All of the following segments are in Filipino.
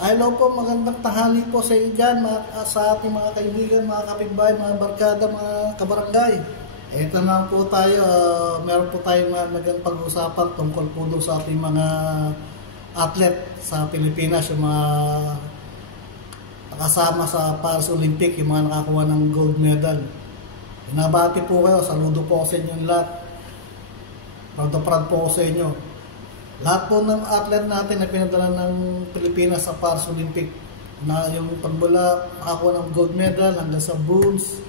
Hello po, magandang tanghali po sa inyo dyan, sa ating mga kaibigan, mga kapitbahay, mga barkada, mga kabarangay. Ito na po tayo, meron po tayong magandang pag-uusapan tungkol po doon sa ating mga athlete sa Pilipinas, yung mga nakasama sa Paris Olympic, yung mga nakakuha ng gold medal. Binabati po kayo, saludo po sa inyo lahat. Proud na proud po sa inyo. Lahat po ng athlete natin na pinadala ng Pilipinas sa Paris Olympic, na yung pagbula nakakuha ng gold medal hanggang sa bronze,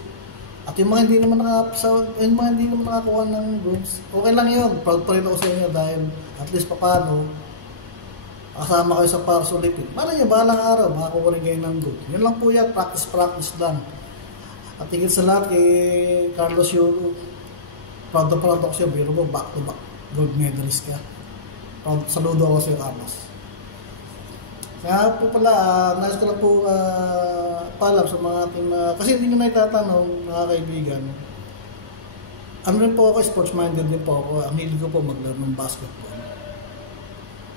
at yung mga hindi naman nakakuha ng bronze, okay lang yun, proud pa rin ako sa inyo dahil at least papano kasama kayo sa Paris Olympic. Malay nyo, balang araw makakuha rin kayo ng gold. Yun lang po yan, practice lang. At higit sa lahat kay Carlos Yulo, proud ako siya, biro mo back to back gold medalist ka. Saludo ako sa iyo, Carlos. Kaya po pala, nais ko lang po paalam sa mga ating kasi hindi nyo na itatanong, mga kaibigan. Ano rin po ako, sports-minded din po ako. Ang hilig ko po maglaro ng basketball.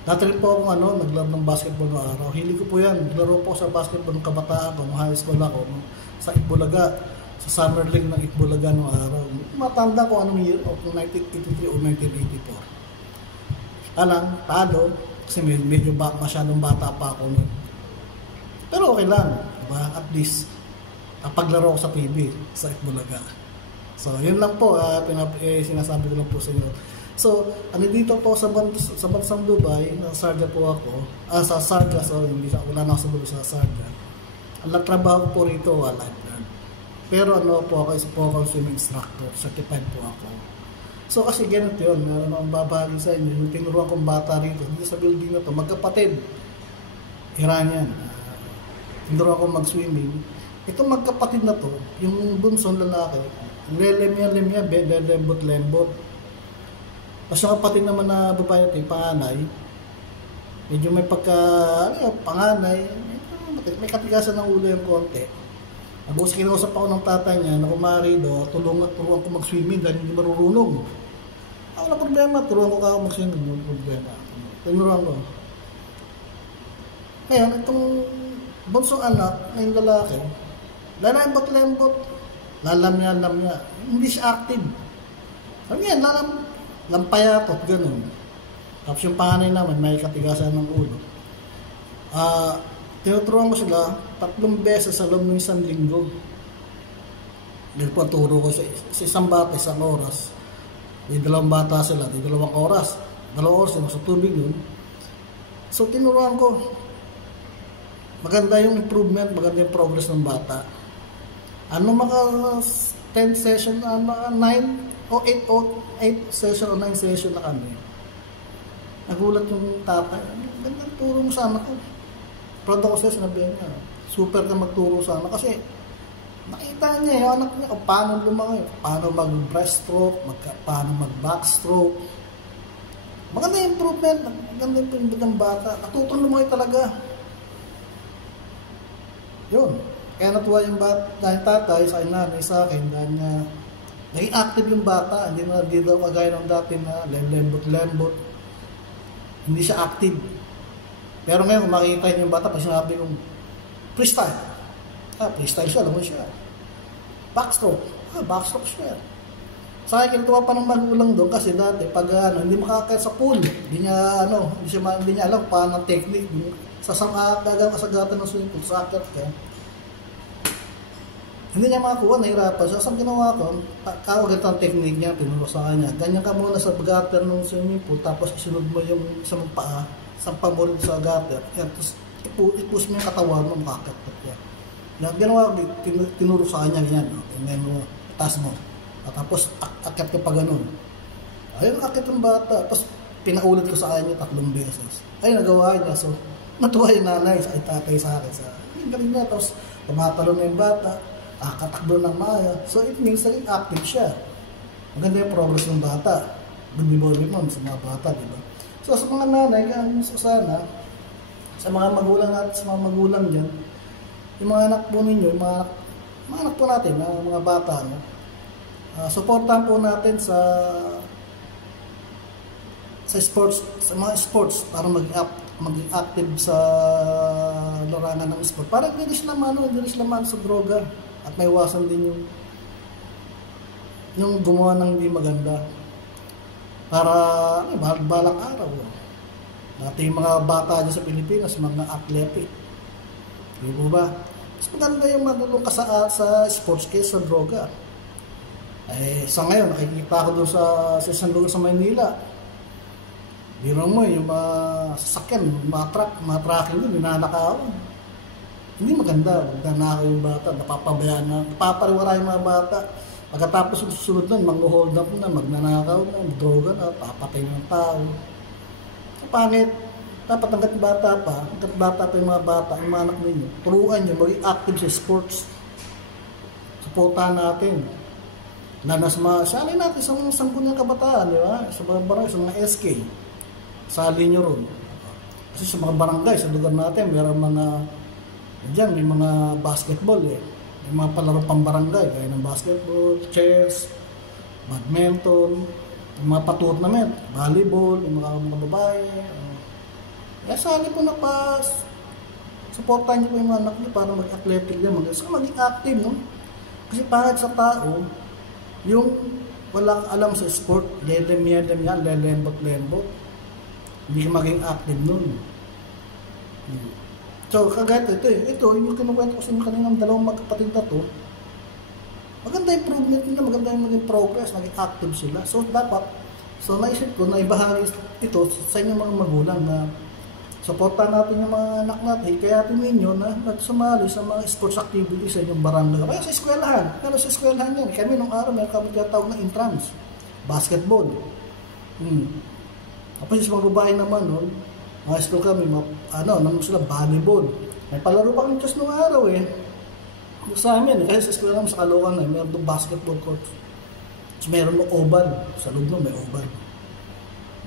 Dati rin po ako naglaro ng basketball noong araw. Hilig ko po yan. Naglaro po sa basketball ng kabataan ko, nung high school ako, sa Itbulaga, sa Summer League ng Itbulaga noong araw. Matanda ko anong year of 1983 o 1984. Alang, talo, kasi medyo masyadong bata pa ako nun. Pero okay lang, diba? At least, paglaro ko sa TV, sa Itbulaga. So, yun lang po, sinasabi ko lang po sa inyo. So, dito po sa bansang Dubai, nasa Sharjah po ako, sa Sharjah, wala na ako sa bulo sa Sharjah. Ang trabaho po rito, lifeguard. Pero po ako, isa po ako swimming instructor, certified po ako. So kasi ganito yun, ang babahagi sa inyo, yung tinuruan kong bata rito, dito sa building na to, magkapatid, Iranian, tinuruan kong mag-swimming. Itong magkapatid na to, yung bunsong lalaki, lemya, lembot. Tapos yung kapatid naman na babae natin, panganay, medyo may panganay, may katigasan ng ulo yung konti. Tapos kinausap ako ng tatay niya na kumari do, turuan ko mag-swimming dahil hindi marurunong. Wala problema, turuan ko ako mag-swimming, wala problema. Tinuruan ko. Kaya itong bunsong anak na yung lalaki, lembot, lalamya, hindi siya active. Sabi yan, lampayatot, ganun. Tapos yung panganay naman, may katigasan ng ulo. Tinuturuan ko sila 3 beses sa loob ng 1 linggo. Dahil po turo ko sa isang bata, 1 oras. May 2 bata sila, may 2 oras. 2 oras yung sa tubig yun. So tinuruan ko. Maganda yung improvement, maganda yung progress ng bata. Maka 10 session, 9 o 8 session o 9 session na kami. Nagulat yung tatay. Ganda turo mo sa anak ko. Proud ako sa'yo, sinabihan niya. Super ka magturo sa anak kasi nakita niya yung anak niya kung paano lumaki, paano mag-breaststroke, paano mag-backstroke. Maganda yung improvement, maganda yung improvement ng bata. Natutong lumaki talaga. Yun. Kaya natuwa yung bata, dahil tatay sa nanay sa akin, dahil niya naging active yung bata, hindi daw kagaya ng dati na lembot. Hindi siya active. Pero ngayon, kung makikita niyo yung bata, pag sinabi kong freestyle. Freestyle siya, alam mo siya. Backstroke. Backstroke siya. Sa akin, kinatuwa pa ng magulang doon kasi dati, pag hindi makakaya sa pool, hindi niya alam paano ang technique. Sa kasagatan ng swimming pool, sa akyat ka, hindi niya makakuha, nahirapan siya. Saan ginawa ko, ganito ang technique niya, tinuro sa kanya. Ganyan ka muna sa gutter ng swimming pool, tapos isunod mo yung isang paa, sampang mo rin sa gutter, tapos ipus mo yung katawan mo, makakatot yan. Ginawa ko, tinuro sa kanya, ganyan, ganyan mo, taas mo. At tapos, akit ka pa ganun. Ayun, akit ng bata, tapos pinaulit ko sa kanya 3 beses. Ayun, nagawa niya, so, natuwa yung nanay, ay tatay sa akin, galing na, tapos, tumatalon na yung bata, katakbo ng maya, so it means naging active siya. Maganda yung progress ng bata. Good development sa mga bata, diba? So sa mga nanay, sana, sa mga magulang natin, sa mga magulang dyan, yung mga anak po ninyo, yung mga anak po natin, mga bata, supportan po natin sa sports, sa mga sports para mag-up maging active sa larangan ng sport. Para hindi sila mano sa droga at may iwasan din yung gumawa ng hindi maganda. Para balang araw. Dati yung mga bata dyan sa Pilipinas, mga athletic. Di po ba? Mas maganda yung madulong ka sa sports kaysa sa droga. Sa ngayon, nakikita ko doon sa isang lugar sa Maynila. Biro mo, yung mga sasakyan, mga tracking doon, ninanakawan. Hindi maganda. Magdanakaw yung bata, napapabayaan na, napapariwara yung mga bata. Pagkatapos susunod nun, mag-hold up na, magnanakaw na, droga na, papatay ng tao. So, pangit. Dapat hanggat bata pa yung mga bata, yung mga anak ninyo, turuan nyo, maging active sa sports. Supportahan natin. Lanas sali natin sa mga sangkong kabataan, di ba? Sa mga barangay, sa mga SK. Sali nyo ron. Kasi sa mga barangay, sa lugar natin, may mga basketball eh. May mga palaro pang barangay, kaya ng basketball, chess, badminton, yung mga pa-tournament, volleyball, yung mga babae. Kaya sali po na supportan nyo po yung mga anak nyo para mag-athletic din. Maging active, no? Kasi pangit sa tao, yung walang alam sa sport, lelembot. Hindi ka maging active nun. So, kagaya ito, yung kinukwento ko sa inyo kaninang dalawang magkapatid na to, maganda improvement nila, maganda yung maging progress, maging active sila. So, naisip ko na ibahagi ito sa inyong mga magulang na supportan natin yung mga anak natin, kaya ninyo na nagsumali sa mga sports activities sa inyong barangay. Kaya sa eskwelahan, yan. Kami nung araw, may kami tinatawag na entrance, basketball. Tapos yung mga babae naman, mga school kami, sila, volleyball. May palaro pa kami just nung araw eh. Sa amin, kasi sa eskwela naman sa Caloocan meron doon basketball court. So, meron mo oval, sa loob mo may oval.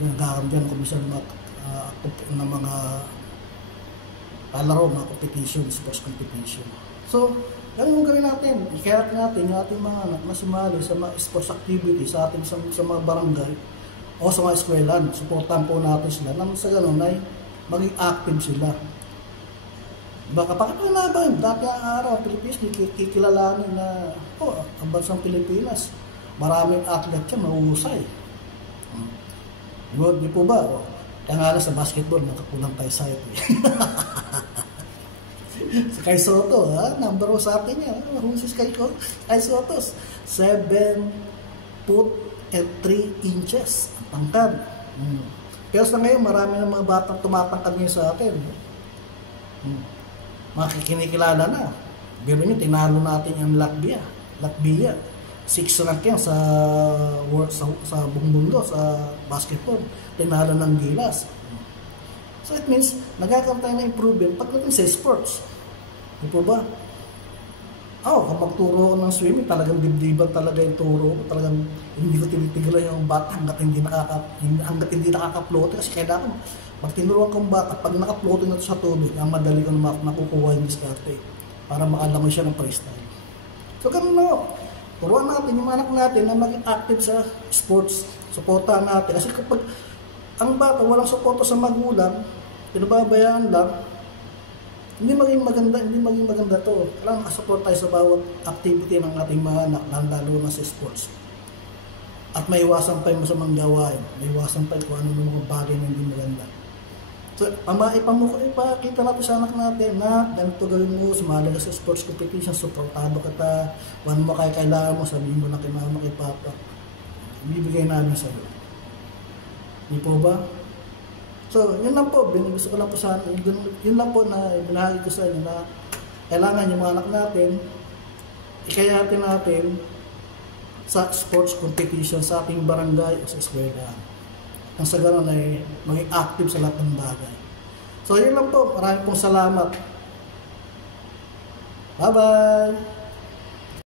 Nagkakaroon dyan kung minsan ng mga palaro, mga competition, sports competition. So, ganun gawin natin. Ikayat natin yung ating mga anak na sumali sa mga sports activity sa ating sa mga barangay o sa mga eskwelahan. Supportan po natin sila. Nang sa ganun ay maging active sila. Baka bakit na ba yun? Dati ang araw, Pilipinas, kikilalanin na ang bansang Pilipinas, maraming athlete siya, mahusay. Di po ba? Kaya nga sa basketball, nakakulang tayo sa ito. Si Kai Soto, number 1 sa atin yan. Mahusis Kai Soto, 7 foot and 3 inches. Tangkad. Pero sa ngayon, marami ng mga batang tumatangkad ngayon sa atin. Makikinikilala na. Pero nyo, tinalo natin yung Latvia. 6 rank yan sa buong mundo, sa basketball. Tinalo ng Gilas. So it means, nagkakaroon tayo ng improvement pagdating sa sports. Di po ba? Kung magturo ko ng swimming, talagang dibdiban talaga yung turo ko. Talagang hindi ko tinitigilan yung bata hanggat hindi nakaka-float. Kasi kailangan, pag tinuruan kong bata, pag naka-floating na ito sa tubig, ang madali ko na makukuha yung diskarte para makalangoy siya ng freestyle. So ganun na. Turuan natin yung anak natin na maging active sa sports. Suportahan natin. Kasi kapag ang bata walang suporta sa magulang, pinababayaan lang, hindi maging maganda to. Kailangan makasupport tayo sa bawat activity ng ating mga anak, lalo na sa sports. At may iwasan pa yung masamang gawain. May iwasan pa kung ano mga bagay na hindi maganda. So, ipakita natin sa anak natin na ganito gawin mo, sumali ka sa sports competition, supportado kita, kung ano mo kailangan mo, sabihin mo na kay mama, kay papa. Ibibigay namin sa'yo. Di po ba? So, yun lang po, gusto ko lang po sa yun lang po na ibinahagi ko sa inyo na kailangan yung mga anak natin, ikayatin natin sa sports competition sa ating barangay o sa eskwela. Nang sa ganoon ay maging active sa lahat ng bagay. So, yun lang po. Maraming pong salamat. Bye-bye!